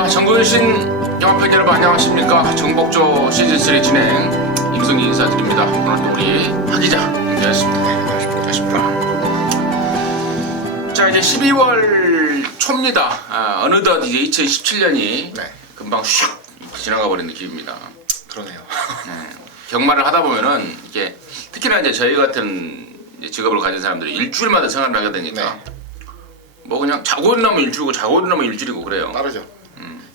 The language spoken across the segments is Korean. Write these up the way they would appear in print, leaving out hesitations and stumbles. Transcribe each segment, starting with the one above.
자, 정근신 영화팬 여러분 안녕하십니까? 정복조 시즌3 진행 임승희 인사드립니다. 오늘도 우리 하기자 안녕하십니까? 안녕하십니까? 자, 이제 12월 초입니다. 어느덧 이제 2017년이 금방 슉 지나가 버린 느낌입니다. 그러네요. 경마를 하다 보면은 이게 특히나 이제 저희 같은 이제 직업을 가진 사람들이 일주일마다 생활을 하게 되니까 뭐 그냥 자고 일어나면 일주일이고 자고 일어나면 일주일이고 그래요. 빠르죠.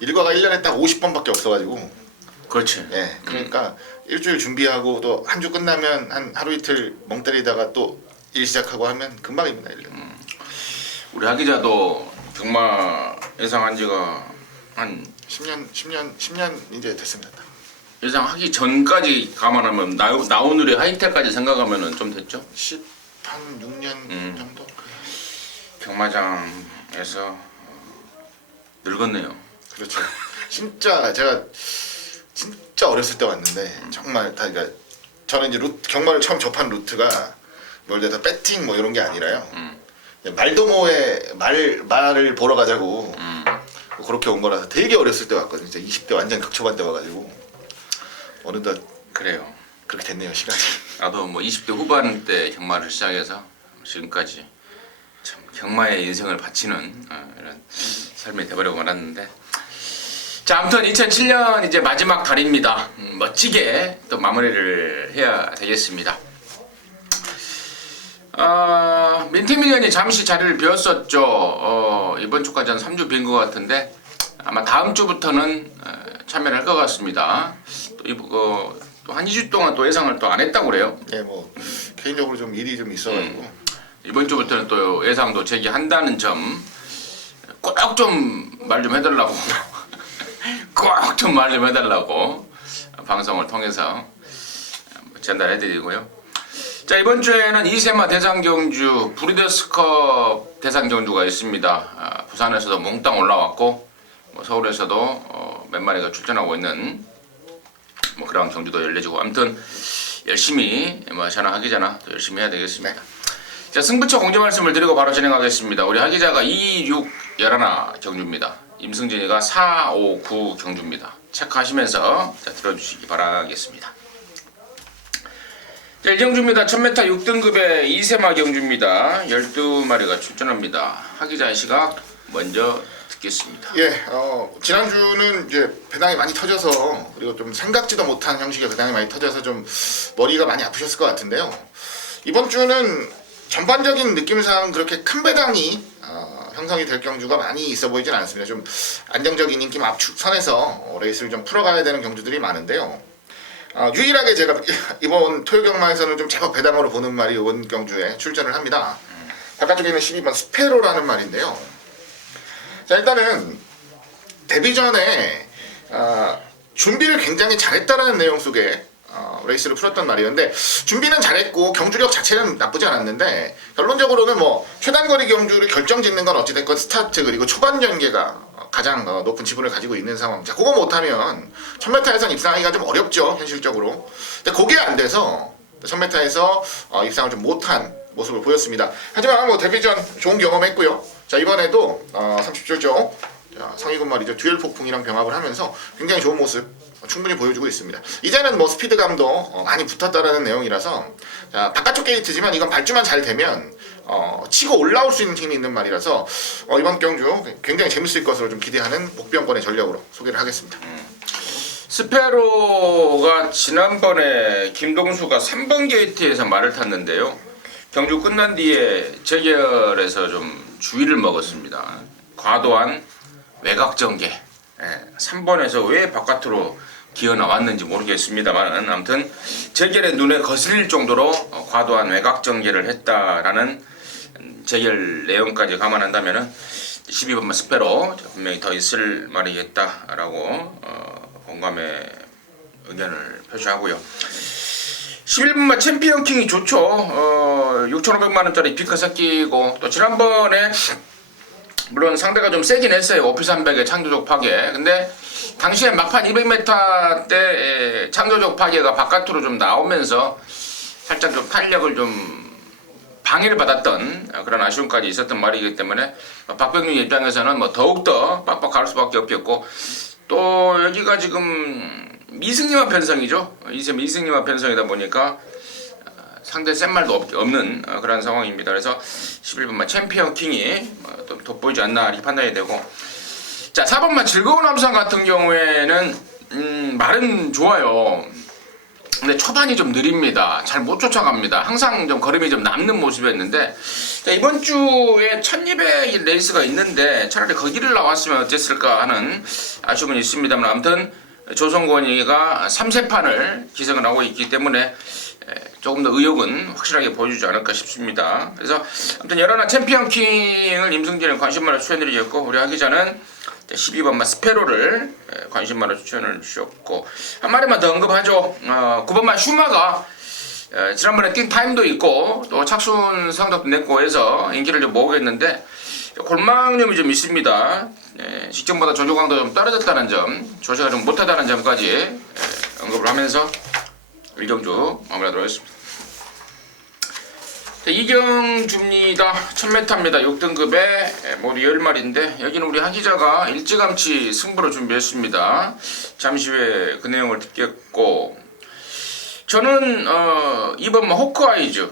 일과가 1년에 딱 50번밖에 없어가지고. 그렇지. 예, 그러니까 일주일 준비하고 또 한 주 끝나면 한 하루 이틀 멍 때리다가 또 일 시작하고 하면 금방입니다. 1년. 우리 하기자도 경마 예상한 지가 한 10년 이제 됐습니다. 예상하기 전까지 감안하면 나오늘의 하이텔까지 생각하면은 좀 됐죠? 6년 정도? 경마장에서 늙었네요. 그렇죠. 진짜 제가 진짜 어렸을 때 왔는데 정말 다 그러니까 저는 이제 경마를 처음 접한 루트가 뭘 대서 배팅 뭐 이런 게 아니라요. 말도모에 말을 보러 가자고 그렇게 온 거라서 되게 어렸을 때 왔거든요. 진짜 20대 완전 극초반 때 와가지고 어느덧 그래요. 그렇게 됐네요 시간이. 나도 뭐 20대 후반 때 경마를 시작해서 지금까지 참 경마에 인생을 바치는 이런 삶이 돼버리고 말았는데, 자, 아무튼 2007년 이제 마지막 달입니다. 멋지게 또 마무리를 해야 되겠습니다. 민태민의원이 잠시 자리를 비웠었죠. 이번 주까지 한 3주 빈 것 같은데 아마 다음 주부터는 참여를 할 것 같습니다. 또 한 2주 동안 또 예상을 또 안 했다고 그래요. 네, 뭐 개인적으로 좀 일이 좀 있어가지고 이번 주부터는 또 예상도 제기한다는 점 꼭 좀 말 좀 해달라고 꼭 좀 말 좀 해달라고 방송을 통해서 전달해드리고요. 자, 이번 주에는 이세마 대상경주 브리더스컵 대상경주가 있습니다. 부산에서도 몽땅 올라왔고 뭐 서울에서도 몇 마리가 출전하고 있는 뭐 그런 경주도 열려지고, 아무튼 열심히 뭐 저는 하기자나 또 열심히 해야 되겠습니다. 자, 승부처 공지 말씀을 드리고 바로 진행하겠습니다. 우리 하기자가 2, 6, 11 경주입니다. 임승진이가 4, 5, 9 경주입니다. 체크하시면서 자, 들어주시기 바라겠습니다. 자, 1경주입니다. 1000m 6등급의 이세마 경주입니다. 12마리가 출전합니다. 하기자의 시각 먼저 듣겠습니다. 예, 지난주는 이제 배당이 많이 터져서, 그리고 좀 생각지도 못한 형식의 배당이 많이 터져서 좀 머리가 많이 아프셨을 것 같은데요. 이번 주는 전반적인 느낌상 그렇게 큰 배당이 형성이 될 경주가 많이 있어 보이진 않습니다. 좀 안정적인 인기 압축선에서 레이스를 좀 풀어가야 되는 경주들이 많은데요. 유일하게 제가 이번 토요 경마에서는 좀 제법 배당으로 보는 말이 이번 경주에 출전을 합니다. 바깥쪽에 있는 12번 스페로라는 말인데요. 자, 일단은 데뷔 전에 준비를 굉장히 잘했다라는 내용 속에 레이스를 풀었던 말이었는데, 준비는 잘했고 경주력 자체는 나쁘지 않았는데 결론적으로는 뭐 최단거리 경주를 결정짓는 건 어찌됐건 스타트 그리고 초반 연계가 가장 높은 지분을 가지고 있는 상황. 자, 그거 못하면 1000m에서는 입상하기가 좀 어렵죠, 현실적으로. 근데 그게 안 돼서 1000m에서 입상을 좀 못한 모습을 보였습니다. 하지만 뭐 데뷔전 좋은 경험했고요. 자, 이번에도 30줄조 성희군 말이죠, 듀얼 폭풍이랑 병합을 하면서 굉장히 좋은 모습 충분히 보여주고 있습니다. 이제는 뭐 스피드감도 많이 붙었다라는 내용이라서, 자, 바깥쪽 게이트지만 이건 발주만 잘 되면 치고 올라올 수 있는 힘이 있는 말이라서 이번 경주 굉장히 재밌을 것으로 좀 기대하는 복병권의 전력으로 소개를 하겠습니다. 스페로가 지난번에 김동수가 3번 게이트에서 말을 탔는데요. 경주 끝난 뒤에 재결에서 좀 주의를 먹었습니다. 과도한 외곽전개. 3번에서 왜 바깥으로 기어 나왔는지 모르겠습니다만, 아무튼 재결의 눈에 거슬릴 정도로 과도한 외곽전개를 했다라는 재결 내용까지 감안한다면은 12번만 스페로 분명히 더 있을 말이겠다라고 공감의 의견을 표시하고요. 11번만 챔피언킹이 좋죠. 6,500만원짜리 피크 섞이고, 또 지난번에 물론 상대가 좀 세긴 했어요. 오피 300의 창조적 파괴. 근데 당시에 막판 200m 때 창조적 파괴가 바깥으로 좀 나오면서 살짝 좀 탄력을 좀 방해를 받았던 그런 아쉬움까지 있었던 말이기 때문에 박병준 입장에서는 뭐 더욱더 빡빡할 수밖에 없겠고, 또 여기가 지금 이승리만 편성이죠. 이승리만 편성이다 보니까 상대 센 말도 없는 그런 상황입니다. 그래서 11번만 챔피언 킹이 또 돋보이지 않나 이렇게 판단이 되고, 자 4번만 즐거운 함성 같은 경우에는 말은 좋아요. 근데 초반이 좀 느립니다. 잘 못 쫓아갑니다. 항상 좀 걸음이 좀 남는 모습이었는데, 자, 이번 주에 1200 레이스가 있는데 차라리 거기를 나왔으면 어땠을까 하는 아쉬움은 있습니다만, 아무튼 조성권이가 3세판을 기승을 하고 있기 때문에 조금 더 의욕은 확실하게 보여주지 않을까 싶습니다. 그래서 아무튼 열하나 챔피언 킹을 임승진에 관심만을 추천드리겠고, 우리 하 기자는 12번만 스페로를 관심만을 추천을 주셨고, 한 마리만 더 언급하죠. 9번만 슈마가 지난번에 뛴 타임도 있고 또 착순 성적도 냈고 해서 인기를 좀 모으겠는데, 골망염이 좀 있습니다. 직전보다 조조강도 좀 떨어졌다는 점, 조시가 좀 못하다는 점까지 언급을 하면서 1경주 마무리하도록 하겠습니다. 자, 2경주입니다. 1000m입니다. 6등급에 모두 10마리인데 여기는 우리 하기자가 일찌감치 승부를 준비했습니다. 잠시 후에 그 내용을 듣겠고, 저는 이번 호크아이즈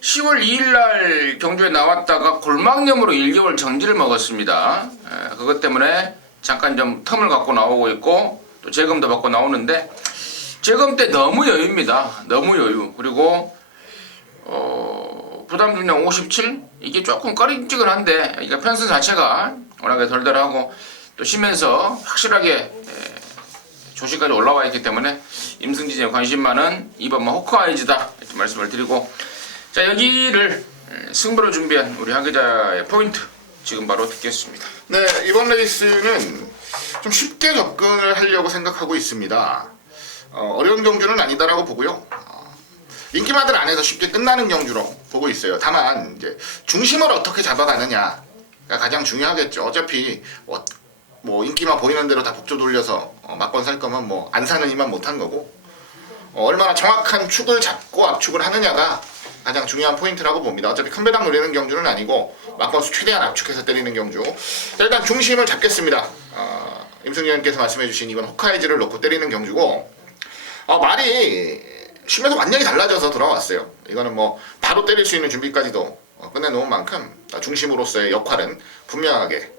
10월 2일날 경주에 나왔다가 골막염으로 1개월 정지를 먹었습니다. 그것 때문에 잠깐 좀 텀을 갖고 나오고 있고, 또 재검도 받고 나오는데 재검 때 너무 여유입니다. 너무 여유. 그리고 부담 중량 57? 이게 조금 꺼림직은한데, 이게 편승 자체가 워낙에 덜덜하고 또 쉬면서 확실하게 조시까지 올라와 있기 때문에 임승진에 관심 많은 이번 호크아이즈다 이렇게 말씀을 드리고, 자 여기를 승부로 준비한 우리 하기자의 포인트 지금 바로 듣겠습니다. 네, 이번 레이스는 좀 쉽게 접근을 하려고 생각하고 있습니다. 어려운 경주는 아니다라고 보고요. 인기마들 안에서 쉽게 끝나는 경주로 보고 있어요. 다만 이제 중심을 어떻게 잡아가느냐가 가장 중요하겠죠. 어차피 뭐 인기만 보이는 대로 다 복조 돌려서 막권 살 거면 뭐 안 사는 이만 못한 거고, 얼마나 정확한 축을 잡고 압축을 하느냐가 가장 중요한 포인트라고 봅니다. 어차피 큰 배당 노리는 경주는 아니고 막권수 최대한 압축해서 때리는 경주. 자, 일단 중심을 잡겠습니다. 임승희 의원께서 말씀해주신 이번 호카이즈를 놓고 때리는 경주고, 말이 쉬면서 완전히 달라져서 돌아왔어요. 이거는 뭐 바로 때릴 수 있는 준비까지도 끝내놓은 만큼 중심으로서의 역할은 분명하게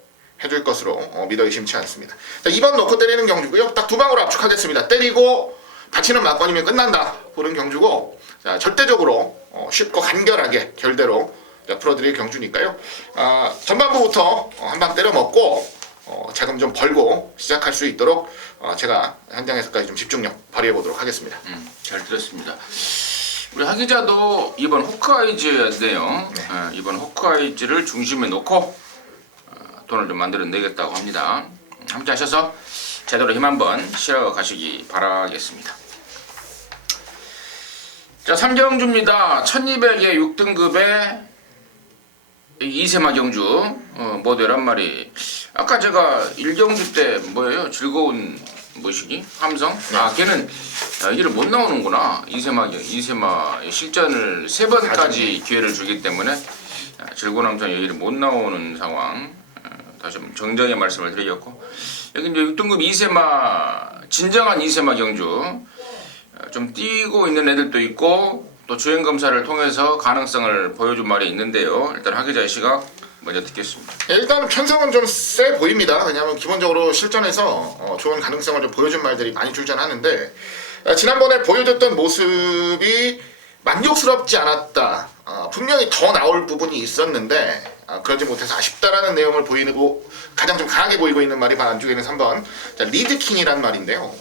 해줄 것으로 믿어 의심치 않습니다. 자, 2번 놓고 때리는 경주고요. 딱 두 방으로 압축하겠습니다. 때리고 다치는 막권이면 끝난다 보는 경주고, 자, 절대적으로 쉽고 간결하게 결대로 풀어드릴 경주니까요. 전반부부터 한 방 때려 먹고 자금 좀 벌고 시작할 수 있도록 제가 현장에서까지 좀 집중력 발휘해 보도록 하겠습니다. 잘 들었습니다. 우리 하기자도 이번 호크아이즈였네요. 네. 이번 호크아이즈를 중심에 놓고 돈을 좀 만들어내겠다고 합니다. 함께 하셔서 제대로 힘 한번 실어 가시기 바라겠습니다. 자, 3경주입니다. 1200에 6등급에 2세마 경주 모두 11마리. 아까 제가 1경주 때 뭐예요? 즐거운 뭐시기? 함성? 네. 걔는 여기를 못 나오는구나. 2세마 실전을 3번까지 기회를 주기 때문에 즐거운 함성 여기를 못 나오는 상황. 다시 한번 정정의 말씀을 드리겠고, 여기 이제 6등급 2세마, 진정한 2세마 경주 좀 뛰고 있는 애들도 있고, 또 주행 검사를 통해서 가능성을 보여준 말이 있는데요. 일단 하기자의 시각 먼저 듣겠습니다. 일단 편성은 좀 세 보입니다. 왜냐하면 기본적으로 실전에서 좋은 가능성을 좀 보여준 말들이 많이 출전하는데, 지난번에 보여줬던 모습이 만족스럽지 않았다. 분명히 더 나올 부분이 있었는데 그러지 못해서 아쉽다라는 내용을 보이고, 가장 좀 강하게 보이고 있는 말이 바로 안쪽에 있는 3번 리드킹이라는 말인데요.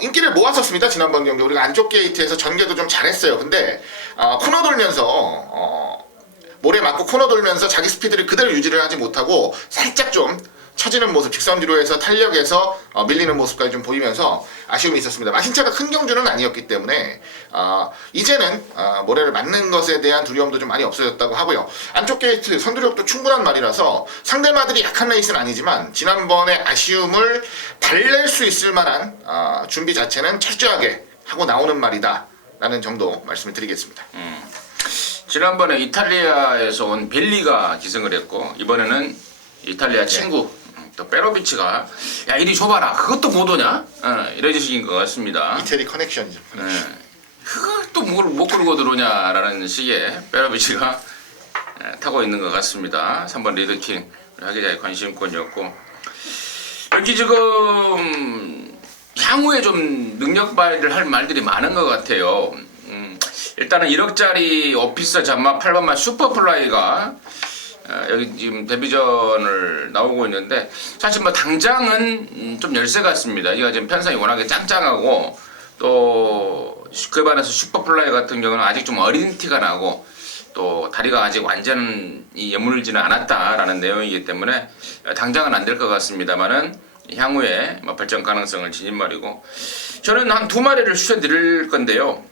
인기를 모았었습니다. 지난번 경기 우리가 안쪽 게이트에서 전개도 좀 잘했어요. 근데 코너 돌면서 모래 맞고 코너 돌면서 자기 스피드를 그대로 유지를 하지 못하고 살짝 좀 처지는 모습, 직선 뒤로 해서 탄력해서 밀리는 모습까지 좀 보이면서 아쉬움이 있었습니다. 마신차가 큰 경주는 아니었기 때문에 이제는 모래를 맞는 것에 대한 두려움도 좀 많이 없어졌다고 하고요. 안쪽 게이트 선두력도 충분한 말이라서 상대마들이 약한 레이스는 아니지만 지난번에 아쉬움을 달랠 수 있을 만한 준비 자체는 철저하게 하고 나오는 말이다 라는 정도 말씀을 드리겠습니다. 지난번에 이탈리아에서 온 벨리가 기승을 했고 이번에는 이탈리아 친구 또 페로비치가 야 이리 줘봐라 그것도 못 오냐? 이런 식인 것 같습니다. 이태리 커넥션이죠. 그것도 못 끌고 들어오냐라는 식의 페로비치가 타고 있는 것 같습니다. 3번 리드킹 하기자의 관심권이었고 여기 지금 향후에 좀 능력 발휘를 할 말들이 많은 것 같아요. 일단은 1억짜리 오피서 잠마 8번만 슈퍼플라이가 여기 지금 데뷔전을 나오고 있는데 사실 뭐 당장은 좀 열세 같습니다. 이가 지금 편성이 워낙에 짱짱하고 또 그에 반해서 슈퍼플라이 같은 경우는 아직 좀 어린 티가 나고 또 다리가 아직 완전히 예물지는 않았다라는 내용이기 때문에 당장은 안 될 것 같습니다만은 향후에 뭐 발전 가능성을 지닌 말이고 저는 한 2마리를 추천드릴 건데요.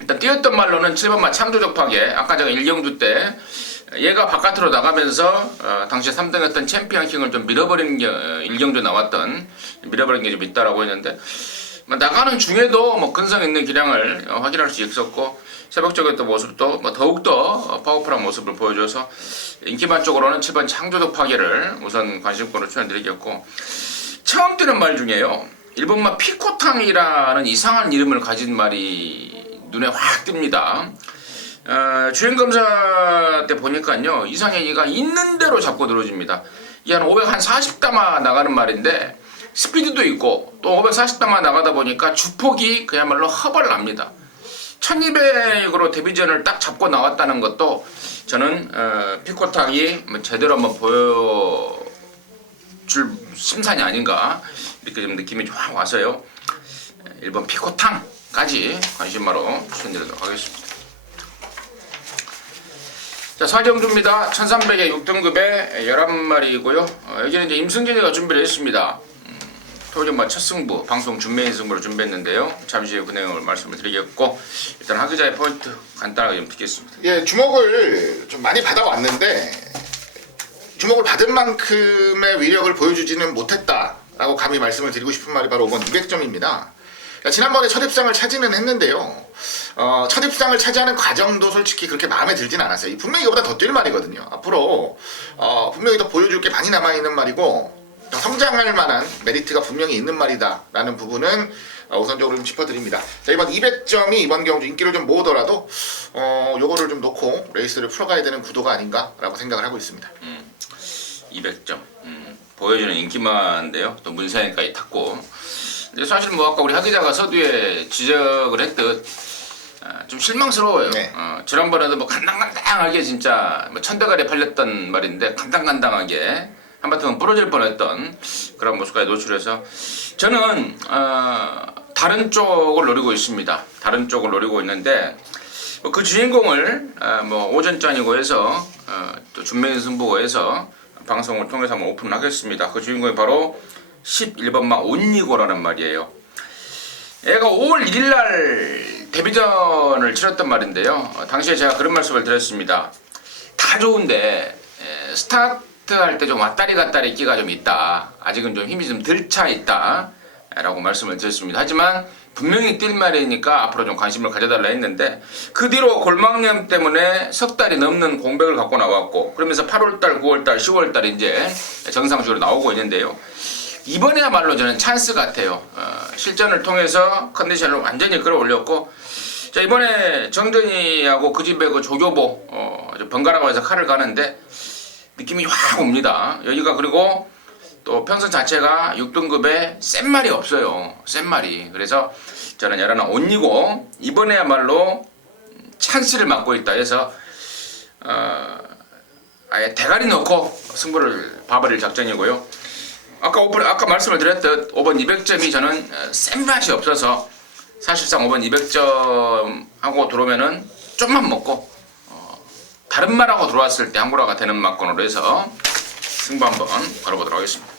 일단 뛰었던 말로는 7번마 창조적 파괴 아까 제가 일경주 때 얘가 바깥으로 나가면서 당시에 3등했던 챔피언킹을 좀 밀어버리는 게 일경주 나왔던 밀어버린 게 좀 있다라고 했는데 나가는 중에도 뭐 근성 있는 기량을 확인할 수 있었고 새벽적이었던 모습도 뭐 더욱더 파워풀한 모습을 보여줘서 인기만 쪽으로는 7번 창조적 파괴를 우선 관심권으로 추천드리겠고 처음 뜨는 말 중에요. 일본말 피코탕이라는 이상한 이름을 가진 말이 눈에 확 띕니다. 주행검사 때 보니까요 이상형이가 있는 대로 잡고 들어집니다. 이게 한 540담아 나가는 말인데 스피드도 있고 또 540담아 나가다 보니까 주폭이 그야말로 허벌납니다. 1200으로 데뷔전을 딱 잡고 나왔다는 것도 저는 피코탕이 제대로 한번 보여줄 심산이 아닌가 이렇게 좀 느낌이 확 와서요. 1번 피코탕까지 관심마로 추천드리도록 하겠습니다. 자, 사경주입니다. 1300에 6등급에 11마리이고요. 여기는 이제 임승진이가 준비를 했습니다. 토요일마 첫 승부, 방송 준메인 승부를 준비했는데요. 잠시 후 그 내용을 말씀을 드리겠고 일단 하기자의 포인트 간단하게 좀 듣겠습니다. 예, 주목을 좀 많이 받아왔는데 주목을 받은 만큼의 위력을 보여주지는 못했다라고 감히 말씀을 드리고 싶은 말이 바로 5번 200점입니다. 지난번에 첫 입상을 차지는 했는데요. 첫 입상을 차지하는 과정도 솔직히 그렇게 마음에 들진 않았어요. 분명히 이거보다 더 뛸 말이거든요. 앞으로 분명히 더 보여줄 게 많이 남아있는 말이고 더 성장할 만한 메리트가 분명히 있는 말이다 라는 부분은 우선적으로 좀 짚어드립니다. 자, 이번 200점이 이번 경주 인기를 좀 모으더라도 요거를 좀 놓고 레이스를 풀어가야 되는 구도가 아닌가 라고 생각을 하고 있습니다. 200점 보여주는 인기만인데요. 또 문세영까지 탔고 사실 뭐 아까 우리 하기자가 서두에 지적을 했듯 좀 실망스러워요. 네. 지난번에도 뭐 간당간당하게 진짜 뭐 천대가리 팔렸던 말인데 간당간당하게 한바탕은 부러질 뻔했던 그런 모습까지 노출해서 저는 다른 쪽을 노리고 있습니다. 다른 쪽을 노리고 있는데 그 주인공을 뭐 오전장이고 해서 또 준메인 승부고 해서 방송을 통해서 한번 오픈을 하겠습니다. 그 주인공이 바로 11번마 온니고라는 말이에요. 얘가 5월 1일날 데뷔전을 치렀단 말인데요. 당시에 제가 그런 말씀을 드렸습니다. 다 좋은데 스타트할 때 좀 왔다리 갔다리 끼가 좀 있다. 아직은 좀 힘이 좀 덜 차 있다 라고 말씀을 드렸습니다. 하지만 분명히 뛸 말이니까 앞으로 좀 관심을 가져달라 했는데 그 뒤로 골망염 때문에 석 달이 넘는 공백을 갖고 나왔고 그러면서 8월달, 9월달, 10월달 이제 정상적으로 나오고 있는데요. 이번에야말로 저는 찬스 같아요. 실전을 통해서 컨디션을 완전히 끌어올렸고 자, 이번에 정전이하고 그 집에 그 조교보 번갈아가 해서 칼을 가는데 느낌이 확 옵니다. 여기가 그리고 또 편성 자체가 6등급에 센 말이 없어요. 센 말이. 그래서 저는 야라나 온니고 이번에야말로 찬스를 맞고 있다 해서 아예 대가리 넣고 승부를 봐버릴 작전이고요. 아까 말씀을 드렸듯 5번 200점이 저는 센 맛이 없어서 사실상 5번 200점 하고 들어오면은 좀만 먹고 다른 말하고 들어왔을 때 한구라가 되는 막건으로 해서 승부 한번 걸어보도록 하겠습니다.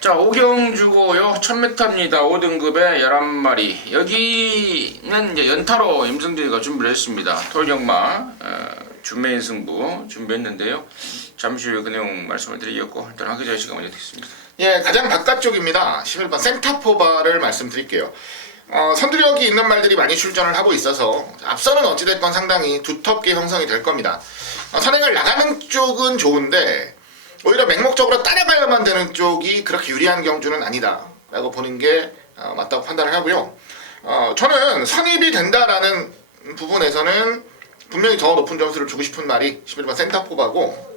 자, 오경주고요. 1000m입니다. 5등급에 11마리. 여기는 이제 연타로 임승진이가 준비를 했습니다. 토요일경마 준메인 승부 준비했는데요. 잠시 후에 그 내용 말씀을 드리겠고 일단 하기 전에 시간 먼저 듣겠습니다. 예, 가장 바깥쪽입니다. 11번 센타포바를 말씀드릴게요. 선두력이 있는 말들이 많이 출전을 하고 있어서 앞선은 어찌됐건 상당히 두텁게 형성이 될 겁니다. 선행을 나가는 쪽은 좋은데 오히려 맹목적으로 따라가야만 되는 쪽이 그렇게 유리한 경주는 아니다라고 보는 게 맞다고 판단을 하고요. 저는 선입이 된다라는 부분에서는 분명히 더 높은 점수를 주고 싶은 말이 11번 센터포바고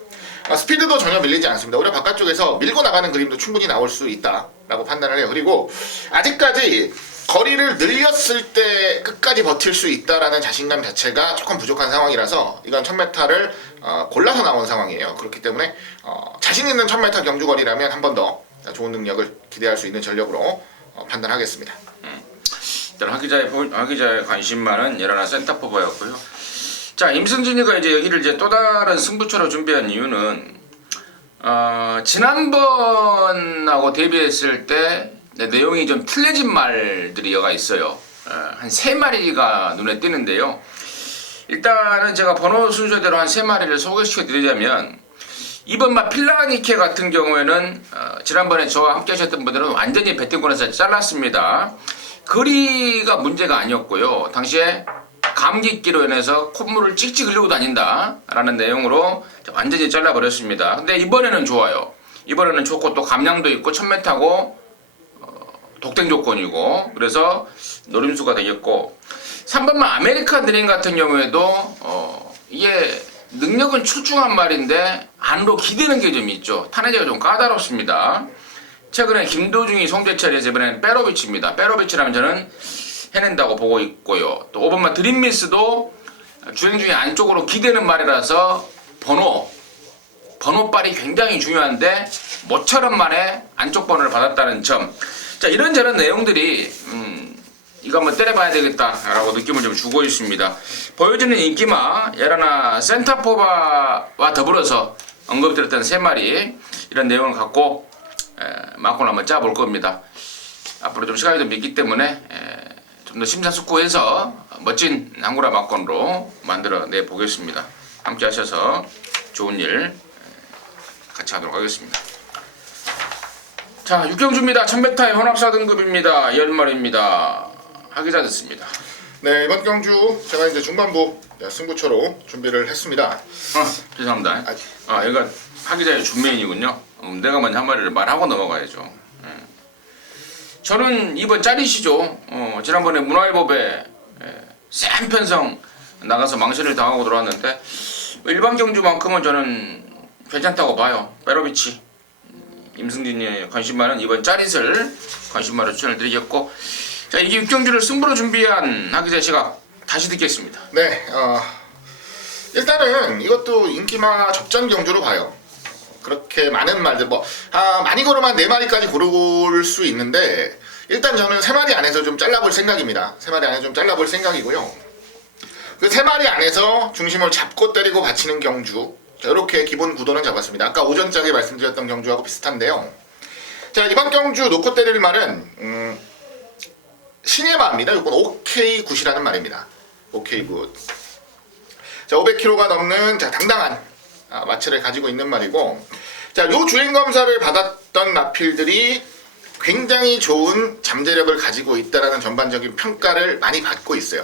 스피드도 전혀 밀리지 않습니다. 오히려 바깥쪽에서 밀고 나가는 그림도 충분히 나올 수 있다라고 판단을 해요. 그리고 아직까지 거리를 늘렸을 때 끝까지 버틸 수 있다라는 자신감 자체가 조금 부족한 상황이라서 이건 1000m를 골라서 나온 상황이에요. 그렇기 때문에 자신 있는 1000m 경주 거리라면 한 번 더 좋은 능력을 기대할 수 있는 전력으로 판단하겠습니다. 일단 하 기자의 관심만은 열하나 센터포버였고요. 자, 임승진이가 이제 여기를 이제 또 다른 승부처로 준비한 이유는 지난번하고 대비했을 때 내용이 좀 틀려진 말들이 여가 있어요. 한 3마리가 눈에 띄는데요. 일단은 제가 번호 순서대로 한 3마리를 소개시켜 드리자면 이번 필라니케 같은 경우에는 지난번에 저와 함께 하셨던 분들은 완전히 배팅권에서 잘랐습니다. 거리가 문제가 아니었고요. 당시에 감기기로 인해서 콧물을 찍찍 흘리고 다닌다 라는 내용으로 완전히 잘라버렸습니다. 근데 이번에는 좋아요. 이번에는 좋고 또 감량도 있고 1000m고 독땡 조건이고 그래서 노림수가 되겠고 3번만 아메리칸 드림 같은 경우에도 이게 능력은 출중한 말인데 안으로 기대는 게 좀 있죠. 탄해제가 좀 까다롭습니다. 최근에 김도중이 송재철에서 이번에는 빼로비치입니다. 빼로비치라면 저는 해낸다고 보고 있고요. 또 5번만 드림미스도 주행 중에 안쪽으로 기대는 말이라서 번호빨이 굉장히 중요한데 모처럼 만에 안쪽 번호를 받았다는 점. 자, 이런저런 내용들이 이거 한번 때려봐야 되겠다라고 느낌을 좀 주고 있습니다. 보여지는 인기마 예라나 센터포바와 더불어서 언급드렸던 3마리 이런 내용을 갖고 막고를 한번 짜볼 겁니다. 앞으로 좀 시간이 좀 있기 때문에 좀 더 심사숙고해서 멋진 한구라 막건으로 만들어내 보겠습니다. 함께 하셔서 좋은 일 같이 하도록 하겠습니다. 자, 육경주입니다. 1000m의 혼합사 등급입니다. 10마리입니다. 하기자 듣습니다. 네, 이번 경주 제가 이제 중반부 승부처로 준비를 했습니다. 죄송합니다. 여기가 하기자의 준메인이군요. 내가 먼저 한 마리를 말하고 넘어가야죠. 저는 이번 짜릿이죠. 지난번에 문화일보배 센 편성 나가서 망신을 당하고 들어왔는데 일반 경주만큼은 저는 괜찮다고 봐요. 빼로비치 임승진의 관심만은 이번 짜릿을 관심만으로 추천을 드리겠고, 자, 이게 육경주를 승부로 준비한 하기자 시각 다시 듣겠습니다. 네, 일단은 이것도 인기마 접전 경주로 봐요. 그렇게 많은 말들 많이 걸으면 4마리까지 고를 수 있는데 일단 저는 3마리 안에서 좀 잘라볼 생각입니다. 3마리 안에서 좀 잘라볼 생각이고요. 그 3마리 안에서 중심을 잡고 때리고 받치는 경주, 자, 이렇게 기본 구도는 잡았습니다. 아까 오전짝에 말씀드렸던 경주하고 비슷한데요. 자, 이번 경주 놓고 때릴 말은 신의 마입니다. 이건 OK 굿이라는 말입니다. OK 굿. 자, 500kg가 넘는 당당한 마체를 가지고 있는 말이고, 자, 요 주행 검사를 받았던 마필들이 굉장히 좋은 잠재력을 가지고 있다라는 전반적인 평가를 많이 받고 있어요.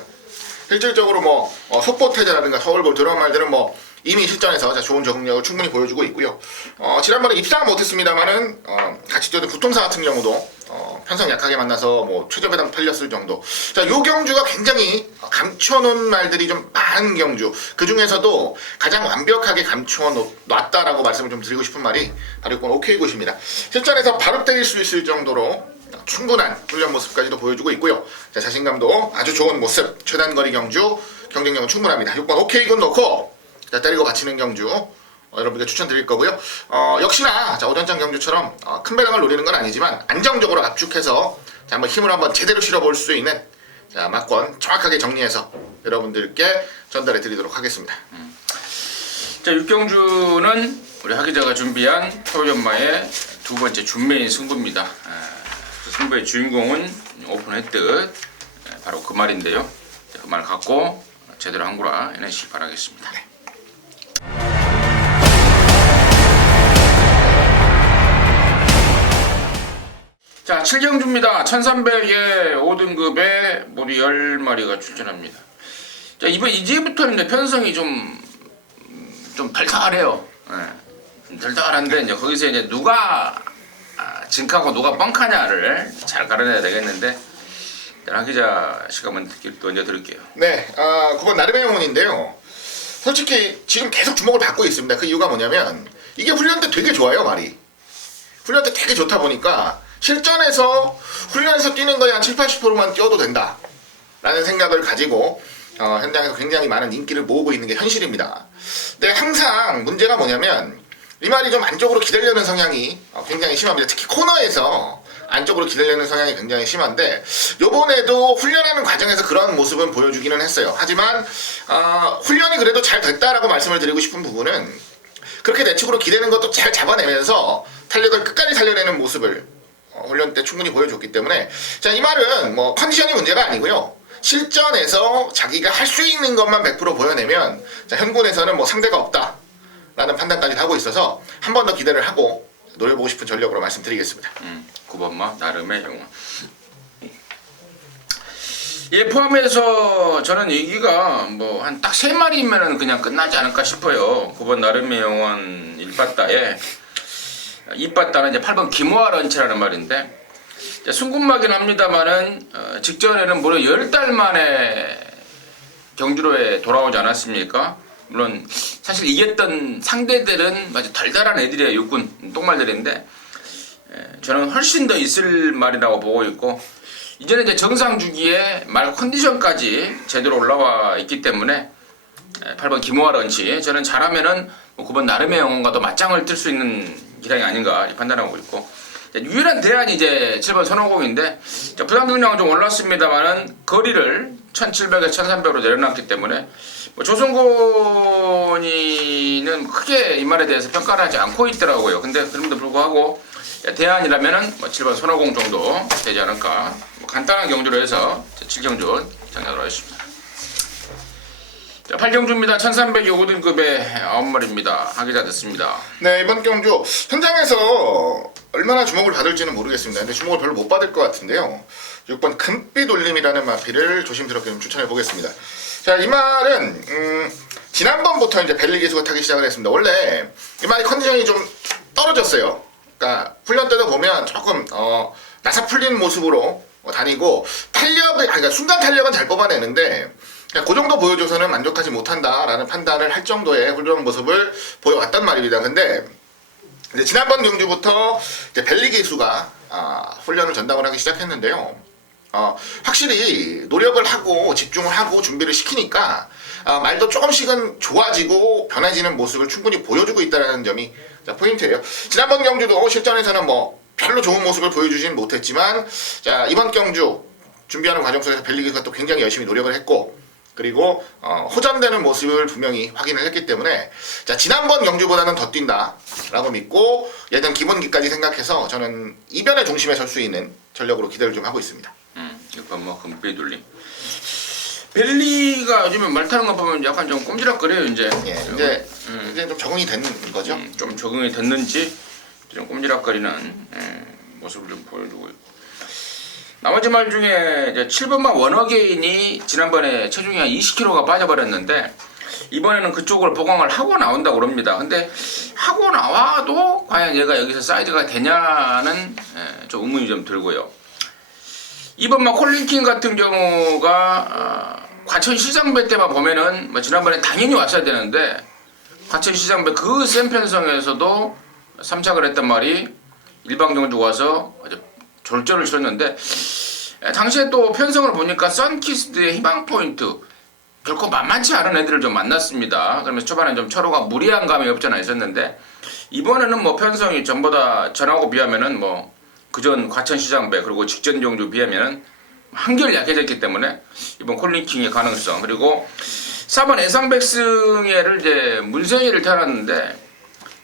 실질적으로 속보태자라든가 서울볼 들어온 말들은 이미 실전에서 좋은 적응력을 충분히 보여주고 있고요. 지난번에 입상은 못했습니다만은 같이 뛰어든 구통사 같은 경우도 편성 약하게 만나서 최저배당 털렸을 정도. 자, 요 경주가 굉장히 감춰놓은 말들이 좀 많은 경주. 그 중에서도 가장 완벽하게 감춰놨다라고 말씀을 좀 드리고 싶은 말이 바로 이건 OK 굿입니다. 실전에서 바로 때릴 수 있을 정도로 충분한 훈련 모습까지도 보여주고 있고요. 자, 자신감도 아주 좋은 모습. 최단거리 경주 경쟁력은 충분합니다. 6번 OK 굿 놓고 때리고 받치는 경주 여러분께 추천드릴 거고요. 역시나 오전장 경주처럼 큰 배당을 노리는 건 아니지만 안정적으로 압축해서 한번 힘을 한번 제대로 실어볼 수 있는 막권 정확하게 정리해서 여러분들께 전달해 드리도록 하겠습니다. 자, 육경주는 우리 하기자가 준비한 토요연마의 두 번째 준메인 승부입니다. 승부의 주인공은 오픈했듯 바로 그 말인데요. 그 말 갖고 제대로 한구라 해내시기 바라겠습니다. 네. 자, 자, 7경주입니다. 1300에 5등급에 모두 10마리가 출전합니다. 자, 이제부터는 이제 편성이 좀 덜덜해요. 좀 덜덜한데, 이제 거기서 이제 누가 진카고 누가 뻥카냐를 잘 가려내야 되겠는데, 한 기자 시간만 먼저 들을게요. 네, 9번 나름의 영혼인데요. 솔직히 지금 계속 주목을 받고 있습니다. 그 이유가 뭐냐면 이게 훈련 때 되게 좋아요, 말이. 훈련 때 되게 좋다 보니까 실전에서 훈련에서 뛰는 거에 한 70~80%만 뛰어도 된다 라는 생각을 가지고 현장에서 굉장히 많은 인기를 모으고 있는 게 현실입니다. 근데 항상 문제가 뭐냐면 이 말이 좀 안쪽으로 기대려는 성향이 굉장히 심합니다. 특히 코너에서 안쪽으로 기대려는 성향이 굉장히 심한데 요번에도 훈련하는 과정에서 그런 모습은 보여주기는 했어요. 하지만 훈련이 그래도 잘 됐다라고 말씀을 드리고 싶은 부분은 그렇게 내측으로 기대는 것도 잘 잡아내면서 탄력을 끝까지 살려내는 모습을 훈련 때 충분히 보여줬기 때문에 자, 이 말은 뭐 컨디션이 문제가 아니고요. 실전에서 자기가 할 수 있는 것만 100% 보여내면 자, 현군에서는 뭐 상대가 없다 라는 판단까지 하고 있어서 한 번 더 기대를 하고 노려보고 싶은 전력으로 말씀드리겠습니다. 9번마 나름의 영혼. 예, 포함해서 저는 얘기가 뭐 한 딱 3마리면은 그냥 끝나지 않을까 싶어요. 9번 나름의 영혼 1빠따에 2빠따는 이제 8번 김호아 런치라는 말인데 순군마긴 합니다만은 직전에는 무려 10달 만에 경주로에 돌아오지 않았습니까? 물론 사실 이겼던 상대들은 아주 달달한 애들이에요. 육군 똥말들인데 저는 훨씬 더 있을 말이라고 보고 있고 이제는 이제 정상 주기에 말 컨디션까지 제대로 올라와 있기 때문에 8번 김호아 런치 저는 잘하면은 9번 나름의 영혼과도 맞짱을 뜰 수 있는 기량이 아닌가 판단하고 있고 유일한 대안이 이제 7번 선호공인데 부담 중량은 좀 올랐습니다만은 거리를 1700에서 1300으로 내려놨기 때문에 뭐 조성곤이는 크게 이 말에 대해서 평가를 하지 않고 있더라고요. 근데 그럼에도 불구하고 대안이라면은 뭐 7번 선호공 정도 되지 않을까. 뭐 간단한 경주로 해서 7경주 정리하도록 하겠습니다. 자, 8경주입니다. 1300이 5등급의 9마리입니다. 하기자 됐습니다. 네, 이번 경주 현장에서 얼마나 주목을 받을지는 모르겠습니다. 근데 주목을 별로 못 받을 것 같은데요. 6번 금빛 올림이라는 마피를 조심스럽게 좀 추천해 보겠습니다. 자, 이 말은 지난번부터 이제 벨리 기수가 타기 시작을 했습니다. 원래 이 말이 컨디션이 좀 떨어졌어요. 그러니까 훈련 때도 보면 조금 나사 풀린 모습으로 다니고 탄력을 그러니까 순간 탄력은 잘 뽑아내는데 그 정도 보여줘서는 만족하지 못한다라는 판단을 할 정도의 훌륭한 모습을 보여왔단 말입니다. 근데 이제 지난번 경주부터 이제 벨리 기수가 훈련을 전담을 하기 시작했는데요. 확실히 노력을 하고 집중을 하고 준비를 시키니까 말도 조금씩은 좋아지고 변해지는 모습을 충분히 보여주고 있다는 점이 포인트예요. 지난번 경주도 실전에서는 뭐 별로 좋은 모습을 보여주진 못했지만 자, 이번 경주 준비하는 과정 속에서 벨리 기수가 또 굉장히 열심히 노력을 했고 그리고 호전되는 모습을 분명히 확인을 했기 때문에 자, 지난번 경주보다는 더 뛴다라고 믿고 예전 기본기까지 생각해서 저는 이변의 중심에 설 수 있는 전력으로 기대를 좀 하고 있습니다. 이건 뭐 금빛 돌림. 벨리가 요즘에 말 타는 거 보면 약간 좀 꼼지락거려요 이제. 예, 이제 좀 적응이 된 거죠. 좀 적응이 됐는지 좀 꼼지락거리는 모습을 좀 보여주고 있고. 나머지 말 중에 이제 7번마 원어게인이 지난번에 체중이 한 20kg가 빠져버렸는데 이번에는 그쪽으로 보강을 하고 나온다고 그럽니다. 근데 하고 나와도 과연 얘가 여기서 사이즈가 되냐는 좀 의문이 좀 들고요. 2번마 콜린킹 같은 경우가 과천 시장배 때만 보면은 뭐 지난번에 당연히 왔어야 되는데 과천 시장배 그 센 편성에서도 3착을 했단 말이 일반 경주 와서 졸전을 치렀는데 당시에 또 편성을 보니까 선키스드의 희망 포인트 결코 만만치 않은 애들을 좀 만났습니다. 그러면서 초반에 좀 철호가 무리한 감이 없지 않아 있었는데 이번에는 뭐 편성이 전보다 전하고 비하면은 뭐 그전 과천시장배 그리고 직전 경주 비하면은 한결 약해졌기 때문에 이번 콜린킹의 가능성 그리고 4번 애상백승예를 이제 문생이를 태어났는데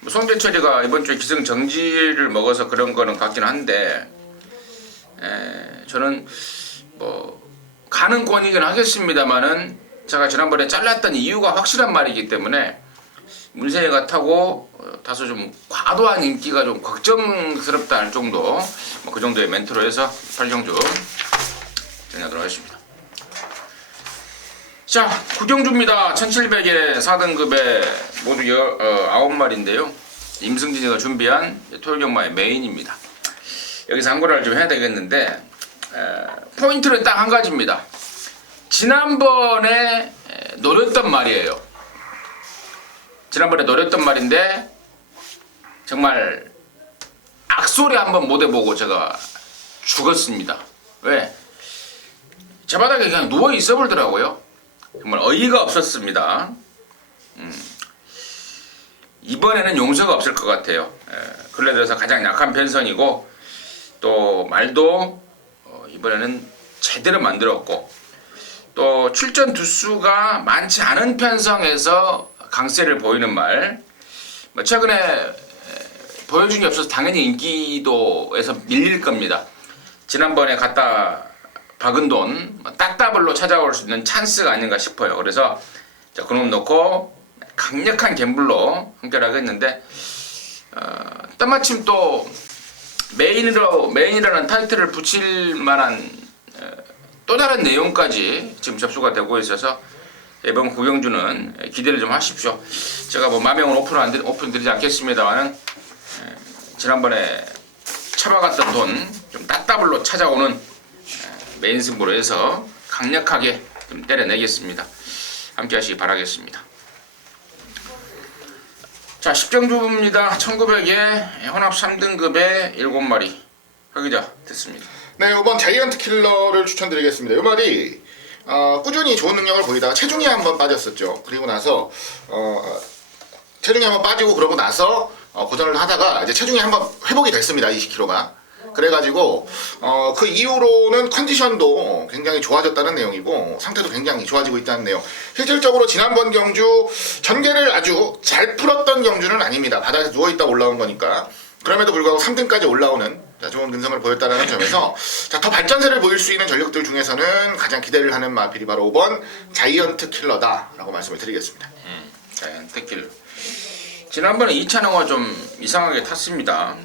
뭐 송재철이가 이번 주에 기승 정지를 먹어서 그런 거는 같긴 한데 저는 뭐 가는 권이긴 하겠습니다만은 제가 지난번에 잘랐던 이유가 확실한 말이기 때문에 문세희가 타고 다소 좀 과도한 인기가 좀 걱정스럽다 할 정도 뭐 그 정도의 멘트로 해서 8경주 정리하도록 하겠습니다. 자, 9경주입니다. 1700에 4등급에 모두 9마리인데요. 임승진이가 준비한 토요경마의 메인입니다. 여기서 한거를 좀 해야 되겠는데 포인트는 딱 한 가지입니다. 지난번에 노렸던 말이에요. 지난번에 노렸던 말인데 정말 악소리 한번 못 해보고 제가 죽었습니다. 왜? 제 바닥에 그냥 누워 있어 보더라고요. 정말 어이가 없었습니다. 이번에는 용서가 없을 것 같아요. 근래 들어서 가장 약한 편성이고 또 말도 이번에는 제대로 만들었고 또 출전 두수가 많지 않은 편성에서 강세를 보이는 말, 뭐 최근에 보여준 게 없어서 당연히 인기도에서 밀릴 겁니다. 지난번에 갖다 박은 돈 딱더블로 찾아올 수 있는 찬스가 아닌가 싶어요. 그래서 자, 그놈 놓고 강력한 갬블로 한결하겠는데 때마침 또 메인이라는 타이틀을 붙일 만한 또 다른 내용까지 지금 접수가 되고 있어서 이번 9경주는 기대를 좀 하십시오. 제가 뭐 마명은 오픈 드리지 않겠습니다만은 지난번에 쳐박았던 돈 좀 딱더블로 찾아오는 메인 승부로 해서 강력하게 좀 때려내겠습니다. 함께 하시기 바라겠습니다. 자, 10경주입니다. 1900에 혼합 3등급에 7마리 하기자 됐습니다. 네, 이번 자이언트 킬러를 추천드리겠습니다. 이 말이 꾸준히 좋은 능력을 보이다가 체중이 한번 빠졌었죠. 그리고 나서 체중이 한번 빠지고 그러고 나서 고전을 하다가 이제 체중이 한번 회복이 됐습니다. 20kg가. 그래가지고 그 이후로는 컨디션도 굉장히 좋아졌다는 내용이고 상태도 굉장히 좋아지고 있다는 내용. 실질적으로 지난번 경주 전개를 아주 잘 풀었던 경주는 아닙니다. 바닥에 누워있다 올라온 거니까. 그럼에도 불구하고 3등까지 올라오는 좋은 근성을 보였다는 점에서 더 발전세를 보일 수 있는 전력들 중에서는 가장 기대를 하는 마필이 바로 5번 자이언트 킬러다 라고 말씀을 드리겠습니다. 자이언트 킬러. 지난번에 2차능화 좀 이상하게 탔습니다.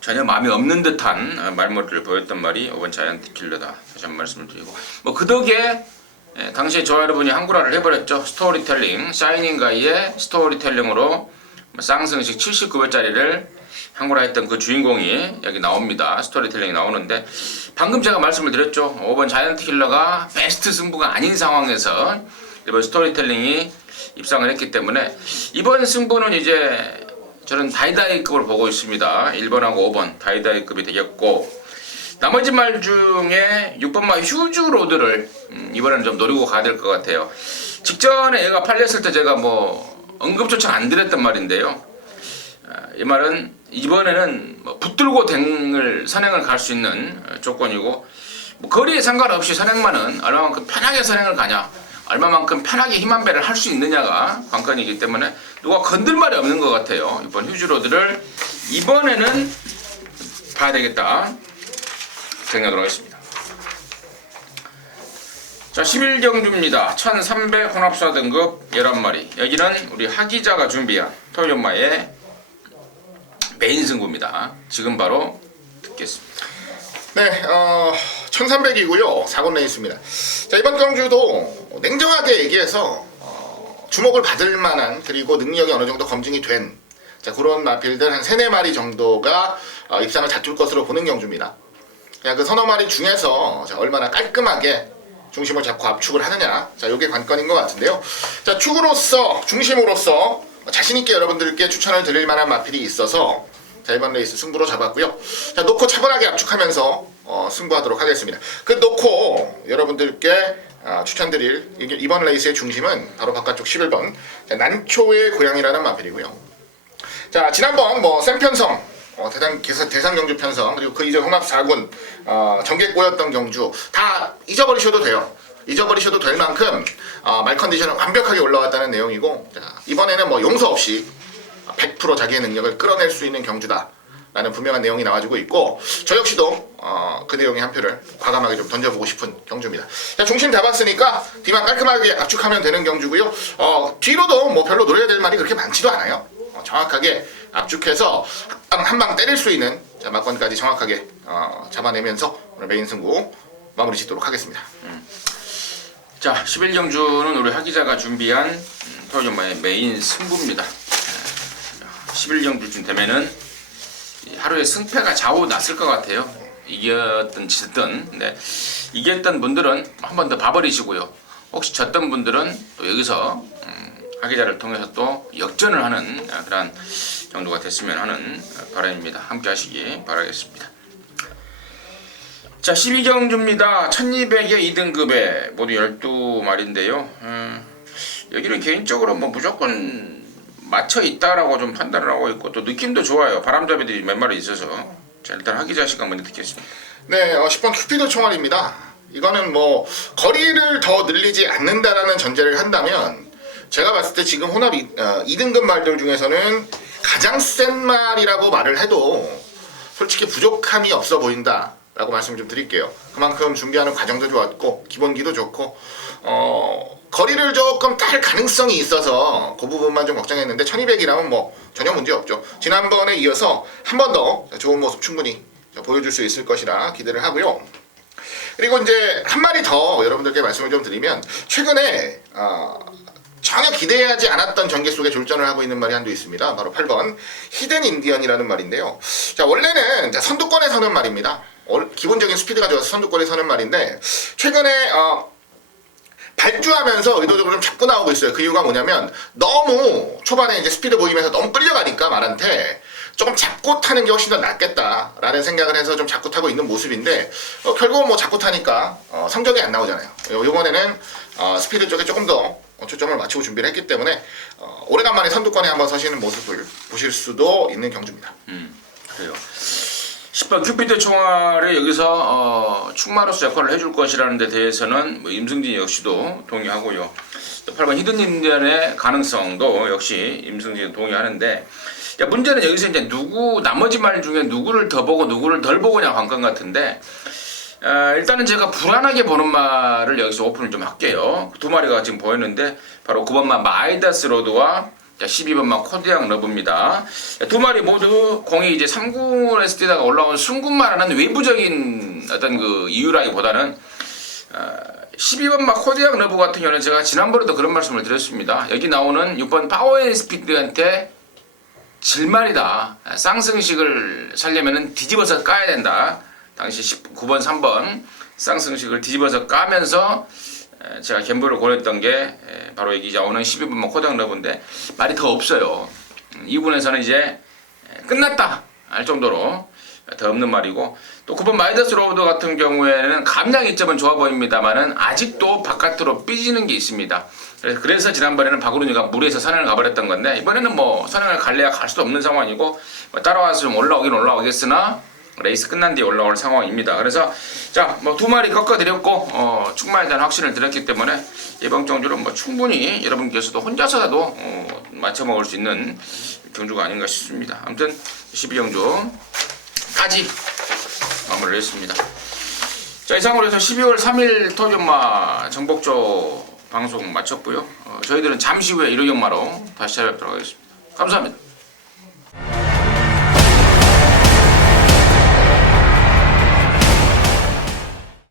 전혀 마음이 없는 듯한 말머리를 보였던 말이 5번 자이언트 킬러다. 다시 한번 말씀을 드리고 그 덕에 당시에 저 여러분이 한구라를 해버렸죠. 스토리텔링, 샤이닝가이의 스토리텔링으로 쌍승식 79회짜리를 한구라 했던 그 주인공이 여기 나옵니다. 스토리텔링이 나오는데 방금 제가 말씀을 드렸죠. 5번 자이언트 킬러가 베스트 승부가 아닌 상황에서 이번 스토리텔링이 입상을 했기 때문에 이번 승부는 이제 저는 다이다이급으로 보고 있습니다. 1번하고 5번 다이다이급이 되겠고 나머지 말 중에 6번마 휴즈로드를 이번에는 좀 노리고 가야 될 것 같아요. 직전에 얘가 팔렸을 때 제가 뭐 언급조차 안 드렸던 말인데요. 이 말은 이번에는 뭐 붙들고 선행을 갈 수 있는 조건이고 뭐 거리에 상관없이 선행만은 얼마만큼 편하게 선행을 가냐 얼마만큼 편하게 힘한 배를 할 수 있느냐가 관건이기 때문에 누가 건들 말이 없는 것 같아요. 이번 휴즈로드를 이번에는 봐야 되겠다 생각하도록 하겠습니다. 자, 11경주입니다. 1300 혼합사 등급 11마리. 여기는 우리 하기자가 준비한 토요연마의 메인 승부입니다. 지금 바로 듣겠습니다. 네, 1300이고요. 4권 레이스입니다. 자, 이번 경주도 냉정하게 얘기해서 주목을 받을 만한 그리고 능력이 어느 정도 검증이 된 그런 마필들 한 3-4마리 정도가 입상을 다툴 것으로 보는 경주입니다. 그 서너 마리 중에서 얼마나 깔끔하게 중심을 잡고 압축을 하느냐, 요게 관건인 것 같은데요. 자, 축으로서 중심으로서 자신있게 여러분들께 추천을 드릴 만한 마필이 있어서 이번 레이스 승부로 잡았고요. 자, 놓고 차분하게 압축하면서 승부하도록 하겠습니다. 그 놓고 여러분들께 추천드릴 이번 레이스의 중심은 바로 바깥쪽 11번 난초의 고향이라는 마필이고요. 자, 지난번 센편성 대상 경주 편성 그리고 그 이전 혼합 4군 전개꼬였던 경주 다 잊어버리셔도 돼요. 잊어버리셔도 될 만큼 말 컨디션은 완벽하게 올라왔다는 내용이고, 자, 이번에는 용서 없이 100% 자기의 능력을 끌어낼 수 있는 경주다 라는 분명한 내용이 나와주고 있고 저 역시도 그 내용에 한 표를 과감하게 좀 던져보고 싶은 경주입니다. 자, 중심 잡았으니까 뒤만 깔끔하게 압축하면 되는 경주고요. 뒤로도 뭐 별로 노려야 될 말이 그렇게 많지도 않아요. 정확하게 압축해서 한 방 때릴 수 있는 막건까지 정확하게 잡아내면서 오늘 메인 승부 마무리 짓도록 하겠습니다. 자, 11경주는 우리 하 기자가 준비한 토요일마의 메인 승부입니다. 11경주쯤 되면은 하루에 승패가 좌우 났을 것 같아요. 이겼든 지든. 네. 이겼던 분들은 한 번 더 봐버리시고요. 혹시 졌던 분들은 또 여기서 하 기자를 통해서 또 역전을 하는 그런 정도가 됐으면 하는 바람입니다. 함께 하시기 바라겠습니다. 자, 12경주입니다. 1200에 2등급에 모두 12마리인데요. 여기는 개인적으로 뭐 무조건 맞춰 있다라고 좀 판단을 하고 있고 또 느낌도 좋아요. 바람잡이들이 몇 마리 있어서. 자, 일단 하 기자 시간 먼저 듣겠습니다. 네, 10번 큐피드 총알입니다. 이거는 뭐 거리를 더 늘리지 않는다라는 전제를 한다면 제가 봤을 때 지금 혼합 2등급 말들 중에서는 가장 센 말이라고 말을 해도 솔직히 부족함이 없어 보인다 라고 말씀 좀 드릴게요. 그만큼 준비하는 과정도 좋았고 기본기도 좋고 거리를 조금 딸 가능성이 있어서 그 부분만 좀 걱정했는데 1200이라면 뭐 전혀 문제 없죠. 지난번에 이어서 한 번 더 좋은 모습 충분히 보여줄 수 있을 것이라 기대를 하고요. 그리고 이제 한 마리 더 여러분들께 말씀을 좀 드리면 최근에 전혀 기대하지 않았던 전개 속에 졸전을 하고 있는 말이 한두 있습니다. 바로 8번 히든 인디언이라는 말인데요. 자, 원래는 선두권에 서는 말입니다. 기본적인 스피드가 좋아서 선두권에 서는 말인데 최근에 발주하면서 의도적으로 좀 잡고 나오고 있어요. 그 이유가 뭐냐면 너무 초반에 이제 스피드 보이면서 너무 끌려가니까 말한테 조금 잡고 타는 게 훨씬 더 낫겠다라는 생각을 해서 좀 잡고 타고 있는 모습인데 결국은 뭐 잡고 타니까 성적이 안 나오잖아요. 이번에는 스피드 쪽에 조금 더 초점을 맞추고 준비를 했기 때문에 오래간만에 선두권에 한번 서시는 모습을 보실 수도 있는 경주입니다. 그래요. 10번 큐피드 총알이 여기서 충마로서 역할을 해줄 것이라는 데 대해서는 뭐 임승진 역시도 동의하고요. 8번 히든 인디언의 가능성도 역시 임승진 동의하는데 문제는 여기서 이제 나머지 말 중에 누구를 더 보고 누구를 덜 보고냐 관건 같은데 일단은 제가 불안하게 보는 말을 여기서 오픈을 좀 할게요. 두 마리가 지금 보였는데 바로 9번만 마이다스 로드와 12번만 코디앙 러브입니다. 두 마리 모두 공이 이제 3군을 했을 때다가 올라온 순군만 하는 외부적인 어떤 그 이유라기보다는 12번만 코디앙 러브 같은 경우는 제가 지난번에도 그런 말씀을 드렸습니다. 여기 나오는 6번 파워앤 스피드한테 질말이다. 쌍승식을 살려면은 뒤집어서 까야 된다. 당시 9번 3번 쌍승식을 뒤집어서 까면서 제가 갬블을 고렸던 게 바로 여기 나오는 12번만 코디앙 러브인데 말이 더 없어요. 2분에서는 이제 끝났다 할 정도로 더 없는 말이고 또 9번 마이더스 로드 같은 경우에는 감량 이점은 좋아 보입니다만은 아직도 바깥으로 삐지는 게 있습니다. 그래서 지난번에는 박우run이가 무리해서 선행을 가버렸던 건데 이번에는 뭐 선행을 갈래야 갈 수도 없는 상황이고 뭐 따라와서 좀 올라오긴 올라오겠으나 레이스 끝난 뒤에 올라올 상황입니다. 그래서 자, 뭐 두 마리 꺾어드렸고 충마에 대한 확신을 드렸기 때문에 이번 경주는 뭐 충분히 여러분께서도 혼자서라도 맞춰먹을 수 있는 경주가 아닌가 싶습니다. 아무튼 12경주까지 마무리를 했습니다. 자, 이상으로 해서 12월 3일 토요일마 정복조 방송 마쳤고요. 저희들은 잠시 후에 일요일마로 다시 찾아뵙도록 하겠습니다. 감사합니다.